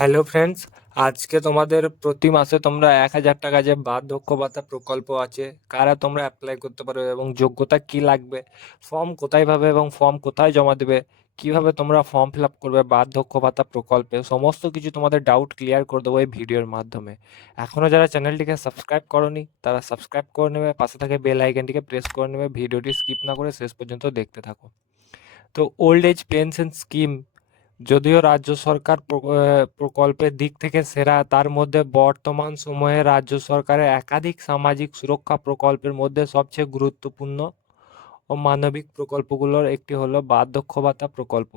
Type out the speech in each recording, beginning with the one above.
Hello friends, আজকে তোমাদের প্রতি মাসে তোমরা এক হাজার টাকা যে বার্ধক্য ভাতা প্রকল্প আছে, কারা তোমরা অ্যাপ্লাই করতে পারো এবং যোগ্যতা কি লাগবে ফর্ম কোথায় পাবে এবং ফর্ম কোথায় জমা দেবে, কীভাবে তোমরা ফর্ম ফিল আপ করবে বার্ধক্য ভাতা প্রকল্পে, সমস্ত কিছু তোমাদের ডাউট ক্লিয়ার করে দেবো এই ভিডিওর মাধ্যমে। এখনও যারা চ্যানেলটিকে সাবস্ক্রাইব করনি, তারা সাবস্ক্রাইব করে নেবে, পাশে থাকে বেল আইকনটিকে প্রেস করে নেবে, ভিডিওটি স্কিপ না করে শেষ পর্যন্ত দেখতে থাকো। তো ওল্ড এজ পেনশন স্কিম যদিও রাজ্য সরকার প্র- প্রকল্পের দিক থেকে সেরা, তার মধ্যে বর্তমান সময়ে রাজ্য সরকারের একাধিক সামাজিক সুরক্ষা প্রকল্পের মধ্যে সবচেয়ে গুরুত্বপূর্ণ ও মানবিক প্রকল্পগুলোর একটি হলো বার্ধক্য ভাতা প্রকল্প।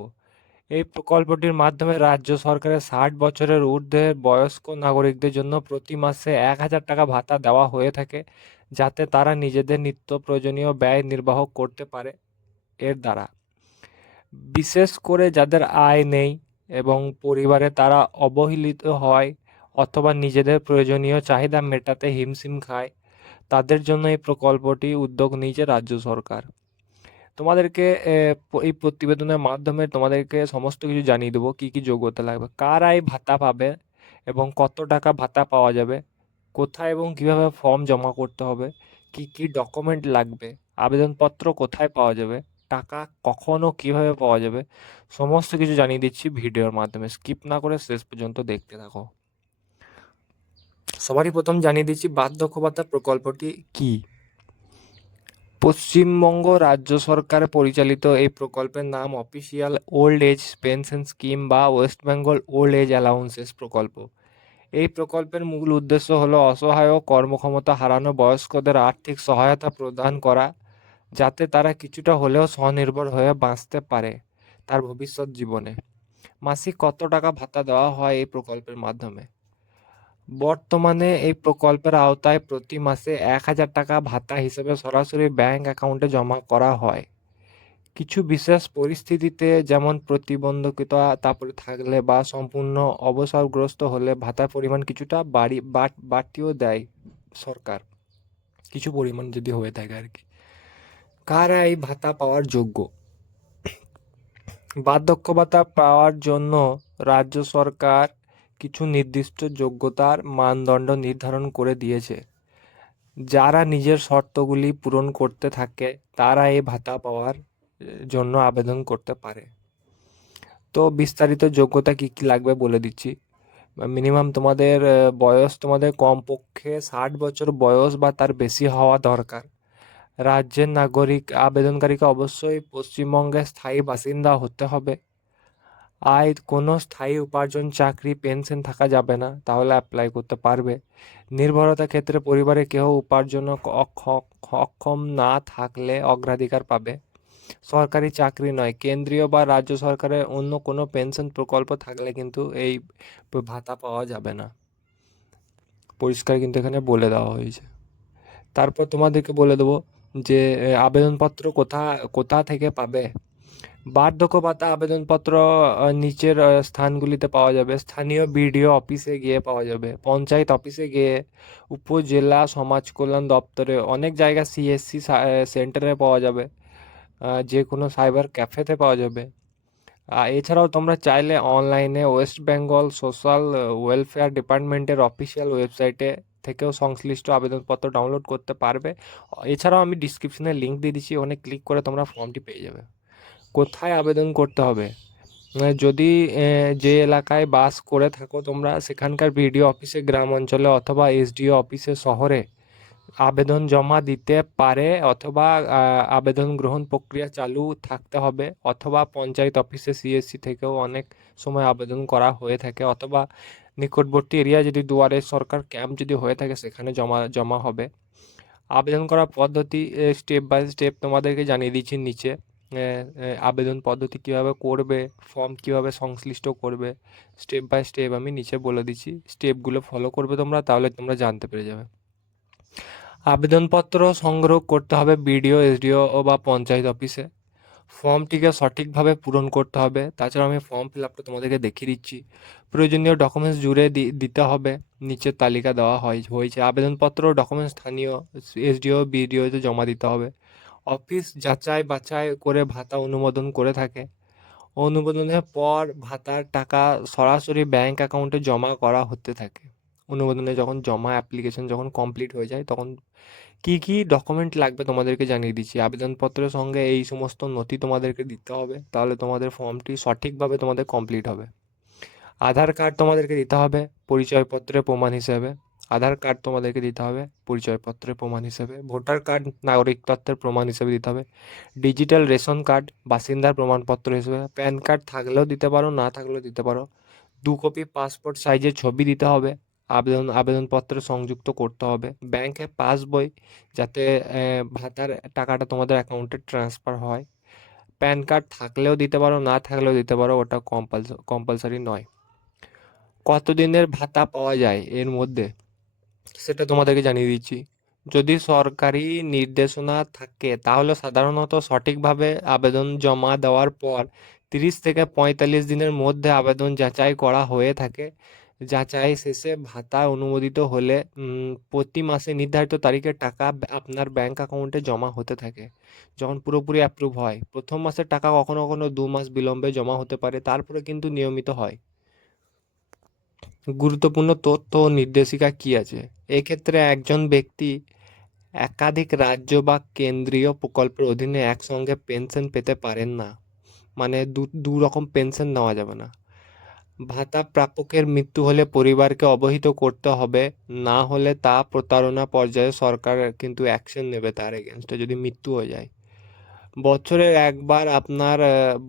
এই প্রকল্পটির মাধ্যমে রাজ্য সরকারের ষাট বছরের ঊর্ধ্বে বয়স্ক নাগরিকদের জন্য প্রতি মাসে এক হাজার টাকা ভাতা দেওয়া হয়ে থাকে, যাতে তারা নিজেদের নিত্য প্রয়োজনীয় ব্যয় নির্বাহ করতে পারে এর দ্বারা। বিশেষ করে যাদের আয় নেই এবং পরিবারে তারা অবহেলিত হয় অথবা নিজেদের প্রয়োজনীয় চাহিদা মেটাতে হিমশিম খায়, তাদের জন্য এই প্রকল্পটি উদ্যোগ নিয়েছে রাজ্য সরকার। তোমাদেরকে এই প্রতিবেদনের মাধ্যমে তোমাদেরকে সমস্ত কিছু জানিয়ে দেবো, কী কী যোগ্যতা লাগবে, কার আয় ভাতা পাবে এবং কত টাকা ভাতা পাওয়া যাবে, কোথায় এবং কীভাবে ফর্ম জমা করতে হবে, কি কি ডকুমেন্ট লাগবে, আবেদনপত্র কোথায় পাওয়া যাবে টাকা কখন কীভাবে পাওয়া যাবে? সমস্ত কিছু জানিয়ে দিচ্ছি ভিডিওর মাধ্যমে। স্কিপ না করে শেষ পর্যন্ত দেখতে থাকো। সবারই প্রথম জানিয়ে দিচ্ছি বার্ধক্য ভাতা প্রকল্পটি কি? পশ্চিমবঙ্গ রাজ্য সরকার পরিচালিত এই প্রকল্পের নাম official old age pension scheme বা West Bengal old age allowances প্রকল্প। এই প্রকল্পের মূল উদ্দেশ্য হলো অসহায় কর্মক্ষমতা হারানো বয়স্কদের আর্থিক সহায়তা প্রদান করা যাতে তারা কিছুটা হলেও স্বনির্ভর হয়ে বাঁচতে পারে তার ভবিষ্যৎ জীবনে। মাসিক কত টাকা ভাতা দেওয়া হয় এই প্রকল্পের মাধ্যমে? বর্তমানে এই প্রকল্পের আওতায় প্রতি মাসে এক হাজার টাকা ভাতা হিসেবে সরাসরি ব্যাংক অ্যাকাউন্টে জমা করা হয়। কিছু বিশেষ পরিস্থিতিতে যেমন প্রতিবন্ধকতা, তারপরে থাকলে বা সম্পূর্ণ অবসরগ্রস্ত হলে ভাতার পরিমাণ কিছুটা বাড়ি বাড়তিও দেয় সরকার। কিছু পরিমাণ যদি হয়ে থাকে আর কি। কারা এই ভাতা পাওয়ার যোগ্য। বার্ধক্য ভাতা পাওয়ার জন্য রাজ্য সরকার কিছু নির্দিষ্ট যোগ্যতার মানদণ্ড নির্ধারণ করে দিয়েছে। যারা নিজের শর্তগুলি পূরণ করতে থাকে, তারা এই ভাতা পাওয়ার জন্য আবেদন করতে পারে। তো বিস্তারিত যোগ্যতা কি কি লাগবে বলে দিচ্ছি। মিনিমাম তোমাদের বয়স তোমাদের কমপক্ষে ষাট বছর বয়স বা তার বেশি হওয়া দরকার। রাজ্যের নাগরিক আবেদনকারীকে অবশ্যই পশ্চিমবঙ্গের স্থায়ী বাসিন্দা হতে হবে। আয় কোনো স্থায়ী উপার্জন, চাকরি, পেনশন থাকা যাবে না, তাহলে অ্যাপ্লাই করতে পারবে। নির্ভরতা ক্ষেত্রে পরিবারে কেউ উপার্জন অক্ষ- অক্ষম না থাকলে অগ্রাধিকার পাবে। সরকারি চাকরি নয়, কেন্দ্রীয় বা রাজ্য সরকারের অন্য কোনো পেনশন প্রকল্প থাকলে কিন্তু এই ভাতা পাওয়া যাবে না। পরিষ্কার কিন্তু এখানে বলে দেওয়া হয়েছে। তারপর তোমাদেরকে বলে দেবো যে আবেদনপত্র কোথা কোথা থেকে পাবে? বার্ধক্য ভাতা আবেদনপত্র নিচের স্থানগুলিতে পাওয়া যাবে। স্থানীয় বিডিও অফিসে গিয়ে পাওয়া যাবে। পঞ্চায়েত অফিসে গিয়ে উপজেলা সমাজ কল্যাণ দপ্তরে অনেক জায়গা সিএসসি সেন্টারে পাওয়া যাবে। যে কোনো সাইবার ক্যাফেতে পাওয়া যাবে। এছাড়াও তোমরা চাইলে অনলাইনে ওয়েস্ট বেঙ্গল সোশ্যাল ওয়েলফেয়ার ডিপার্টমেন্টের অফিসিয়াল ওয়েবসাইটে থেকেও সংশ্লিষ্ট আবেদনপত্র ডাউনলোড করতে পারবে। এছাড়াও আমি ডিসক্রিপশনে লিঙ্ক দিয়ে দিচ্ছি, ওখানে ক্লিক করে তোমরা ফর্মটি পেয়ে যাবে। কোথায় আবেদন করতে হবে? যদি যে এলাকায় বাস করে থাকো তোমরা, সেখানকার বিডিও অফিসে গ্রাম অঞ্চলে অথবা এসডিও অফিসে শহরে আবেদন জমা দিতে পারে অথবা আবেদন গ্রহণ প্রক্রিয়া চালু থাকতে হবে অথবা পঞ্চায়েত অফিসে সিএসসি থেকেও অনেক সময় আবেদন করা হয়ে থাকে অথবা নিকটবর্তী এরিয়া যদি দুয়ারে সরকার ক্যাম্প যদি হয়ে থাকে, সেখানে জমা জমা হবে। আবেদন করার পদ্ধতি স্টেপ বাই স্টেপ তোমাদেরকে জানিয়ে দিচ্ছি নিচে। আবেদন পদ্ধতি কীভাবে করবে ফর্ম কীভাবে সংশ্লিষ্ট করবে স্টেপ বাই স্টেপ আমি নিচে বলে দিচ্ছি। স্টেপগুলো ফলো করবে তোমরা, তাহলে তোমরা জানতে পেরে যাবে। আবেদনপত্র সংগ্রহ করতে হবে বিডিও এসডিও বা পঞ্চায়েত অফিসে ফর্মটিকে সঠিকভাবে পূরণ করতে হবে। তাছাড়া আমি ফর্ম ফিল আপটা তোমাদেরকে দেখিয়ে দিচ্ছি। প্রয়োজনীয় ডকুমেন্টস জুড়ে দিতে হবে। নিচের তালিকা দেওয়া হয়, হয়েছে। আবেদনপত্র ডকুমেন্টস স্থানীয় এসডিও বিডিওতে জমা দিতে হবে। অফিস যাচাই বাছাই করে ভাতা অনুমোদন করে থাকে। অনুমোদনের পর ভাতার টাকা সরাসরি ব্যাংক অ্যাকাউন্টে জমা করা হতে থাকে। অনুমোদনে যখন জমা অ্যাপ্লিকেশন যখন কমপ্লিট হয়ে যায়, তখন কি কি ডকুমেন্ট লাগবে তোমাদেরকে জানিয়ে দিচ্ছি? আবেদনপত্রের সঙ্গে এই সমস্ত নথি তোমাদেরকে দিতে হবে। তাহলে তোমাদের ফর্মটি সঠিকভাবে তোমাদের কমপ্লিট হবে। আধার কার্ড তোমাদেরকে দিতে হবে পরিচয়পত্রের প্রমাণ হিসেবে। আধার কার্ড তোমাদেরকে দিতে হবে পরিচয়পত্রের প্রমাণ হিসেবে। ভোটার কার্ড নাগরিকত্বের প্রমাণ হিসেবে দিতে হবে। ডিজিটাল রেশন কার্ড বাসিন্দার প্রমাণপত্র হিসেবে। প্যান কার্ড থাকলেও দিতে পারো, না থাকলেও দিতে পারো। দু কপি পাসপোর্ট সাইজের ছবি দিতে হবে। আবেদন, আবেদনপত্র সংযুক্ত করতে হবে। ব্যাংকে পাসবই যাতে ভাতার টাকাটা তোমাদের অ্যাকাউন্টে ট্রান্সফার হয়। প্যান কার্ড থাকলেও দিতে পারো, না থাকলেও দিতে পারো, ওটা কম্পালস কম্পালসারি নয়। কতদিনের ভাতা পাওয়া যায় এর মধ্যে? সেটা তোমাদেরকে জানিয়ে দিচ্ছি। যদি সরকারি নির্দেশনা থাকে, তাহলে সাধারণত সঠিকভাবে আবেদন জমা দেওয়ার পর তিরিশ থেকে পঁয়তাল্লিশ দিনের মধ্যে আবেদন যাচাই করা হয়ে থাকে। যাচাই শেষে ভাতা অনুমোদিত হলে প্রতি মাসে নির্ধারিত তারিখে টাকা আপনার ব্যাংক অ্যাকাউন্টে জমা হতে থাকে। যখন পুরোপুরি অ্যাপ্রুভ হয়, প্রথম মাসের টাকা কখনো কখনো দু মাস বিলম্বে জমা হতে পারে, তারপরে কিন্তু নিয়মিত হয়। গুরুত্বপূর্ণ তথ্য ও নির্দেশিকা কি আছে? এক্ষেত্রে একজন ব্যক্তি একাধিক রাজ্য বা কেন্দ্রীয় প্রকল্পের অধীনে একসঙ্গে পেনশন পেতে পারেন না। মানে দু রকম পেনশন নেওয়া যাবে না। ভাতা প্রাপকের মৃত্যু হলে পরিবারকে অবহিত করতে হবে, না হলে তা প্রতারণা পর্যায়ে সরকার কিন্তু অ্যাকশন নেবে তার এগেনস্টে যদি মৃত্যু হয়ে যায়। বছরে একবার আপনার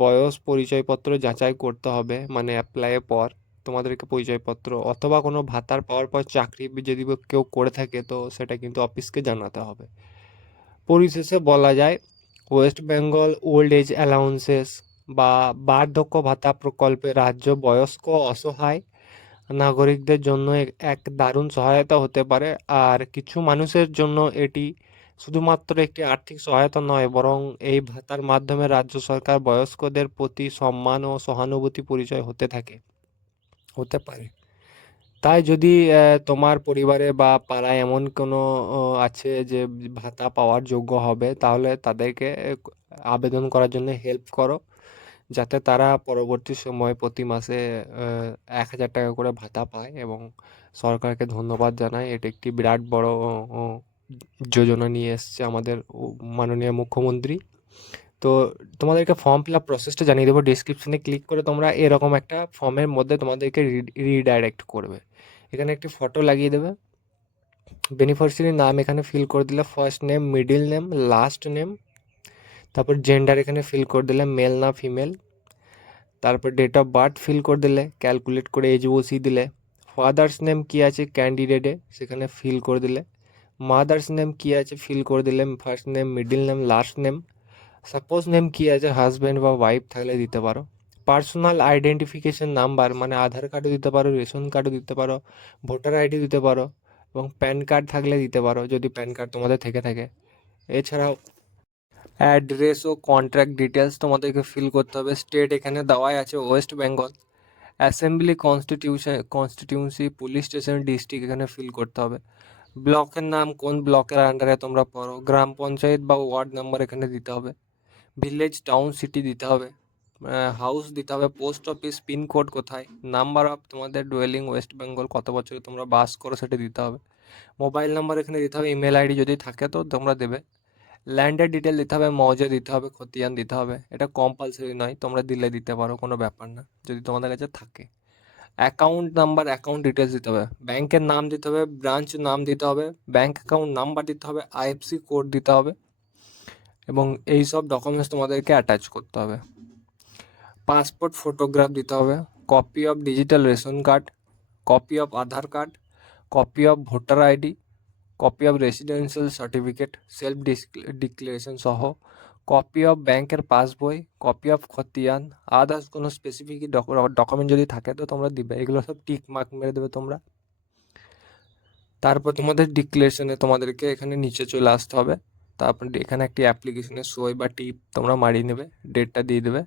বয়স পরিচয়পত্র যাচাই করতে হবে মানে অ্যাপ্লাইয়ের পর তোমাদেরকে পরিচয়পত্র, অথবা কোনো ভাতার পাওয়ার পর চাকরি যদি কেউ করে থাকে তো সেটা কিন্তু অফিসকে জানাতে হবে। পরিশেষে বলা যায় West Bengal old age allowances বা বার্ধক্য ভাতা প্রকল্পে রাজ্য বয়স্ক, অসহায় নাগরিকদের জন্য এক- দারুণ সহায়তা হতে পারে। আর কিছু মানুষের জন্য এটি শুধুমাত্র একটি আর্থিক সহায়তা নয়, বরং এই ভাতার মাধ্যমে রাজ্য সরকার বয়স্কদের প্রতি সম্মান ও সহানুভূতি পরিচয় হতে থাকে, হতে পারে। তাই যদি তোমার পরিবারে বা পাড়ায় এমন কোনো আছে যে ভাতা পাওয়ার যোগ্য হবে, তাহলে তাদেরকে আবেদন করার জন্য হেল্প করো। যাতে তারা পরবর্তী সময়ে প্রতি মাসে এক হাজার টাকা করে ভাতা পায় এবং সরকারকে ধন্যবাদ জানায়। এটা একটি বিরাট বড় যোজনা নিয়ে এসছে আমাদের মাননীয় মুখ্যমন্ত্রী। তো তোমাদেরকে ফর্ম ফিল আপ প্রসেসটা জানিয়ে দেবো। ডিসক্রিপশনে ক্লিক করে তোমরা এরকম একটা ফর্মের মধ্যে তোমাদেরকে রিডাইরেক্ট করবে। এখানে একটি ফটো লাগিয়ে দেবে। বেনিফিশিয়ারির নাম এখানে ফিল করে দিলে first name middle name last name তারপর জেন্ডার এখানে ফিল করে দিলে মেল না ফিমেল তারপর ডেট অফ বার্থ ফিল করে দিলে ক্যালকুলেট করে এজ বসিয়ে দিলে। ফাদার্স নেম কী আছে ক্যান্ডিডেটে সেখানে ফিল করে দিলে। মাদার্স নেম কী আছে ফিল করে দিলে first name middle name last name suppose name কী আছে হাজব্যান্ড বা ওয়াইফ থাকলে দিতে পারো। পার্সোনাল আইডেন্টিফিকেশন নাম্বার মানে আধার কার্ডও দিতে পারো রেশন কার্ডও দিতে পারো ভোটার আইডি দিতে পারো এবং প্যান কার্ড থাকলে দিতে পারো, যদি প্যান কার্ড তোমাদের থেকে থাকে। এছাড়াও অ্যাড্রেস ও কন্ট্রাক্ট ডিটেলস তোমাদেরকে ফিল করতে হবে। স্টেট এখানে দেওয়াই আছে West Bengal assembly constitution constituency police station district এখানে ফিল করতে হবে। ব্লকের নাম কোন ব্লকের আন্ডারে তোমরা পড়ো? গ্রাম পঞ্চায়েত বা ওয়ার্ড নাম্বার এখানে দিতে হবে। ভিলেজ টাউন সিটি দিতে হবে। হাউস দিতে হবে। পোস্ট অফিস পিনকোড কোথায়? নাম্বার অফ তোমাদের ডুয়েলিং ওয়েস্ট বেঙ্গল কত বছরে তোমরা বাস করো সেটা দিতে হবে। মোবাইল নাম্বার এখানে দিতে হবে। ইমেল আইডি যদি থাকে তো তোমরা দেবে। ল্যান্ডের ডিটেল দিতে হবে, মৌজা দিতে হবে, খতিয়ান দিতে হবে। এটা কম্পালসারি নয়, তোমরা দিলে দিতে পারো, কোনো ব্যাপার না, যদি তোমাদের কাছে থাকে। অ্যাকাউন্ট নাম্বার অ্যাকাউন্ট ডিটেলস দিতে হবে। ব্যাংকের নাম দিতে হবে ব্রাঞ্চ নাম দিতে হবে ব্যাংক অ্যাকাউন্ট নাম্বার দিতে হবে আইএফসি কোড দিতে হবে, এবং এই সব ডকুমেন্টস তোমাদেরকে অ্যাটাচ করতে হবে। পাসপোর্ট ফটোগ্রাফ দিতে হবে copy of digital ration card copy of Aadhaar card copy of voter ID copy of residential certificate self declaration সহ কপি অফ ব্যাংকের পাসবই কপি অফ খতিয়ান আদার্স কোনো স্পেসিফিক ডকুমেন্ট যদি থাকে তো তোমরা দিবে। এগুলো সব টিক মার্ক মেরে দেবে তোমরা। তারপর তোমাদের ডিক্লারেশনে তোমাদেরকে এখানে নিচে চলে আসতে হবে। তারপর এখানে একটি অ্যাপ্লিকেশনের সই বা টিপ তোমরা মারিয়ে নেবে। ডেটটা দিয়ে দেবে।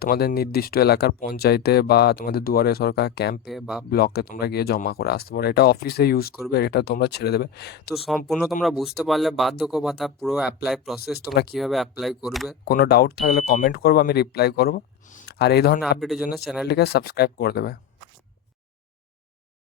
তোমাদের নির্দিষ্ট এলাকার পঞ্চায়েতে বা তোমাদের দুয়ারে সরকার ক্যাম্পে বা ব্লকে তোমরা গিয়ে জমা করে আসতে পারো। এটা অফিসে ইউজ করবে, এটা তোমরা ছেড়ে দেবে। তো সম্পূর্ণ তোমরা বুঝতে পারলে বাধ্যকতা পুরো অ্যাপ্লাই প্রসেস তোমরা কীভাবে অ্যাপ্লাই করবে। কোনো ডাউট থাকলে কমেন্ট করব, আমি রিপ্লাই করব। আর এই ধরনের আপডেটের জন্য চ্যানেলটিকে সাবস্ক্রাইব করে দেবে।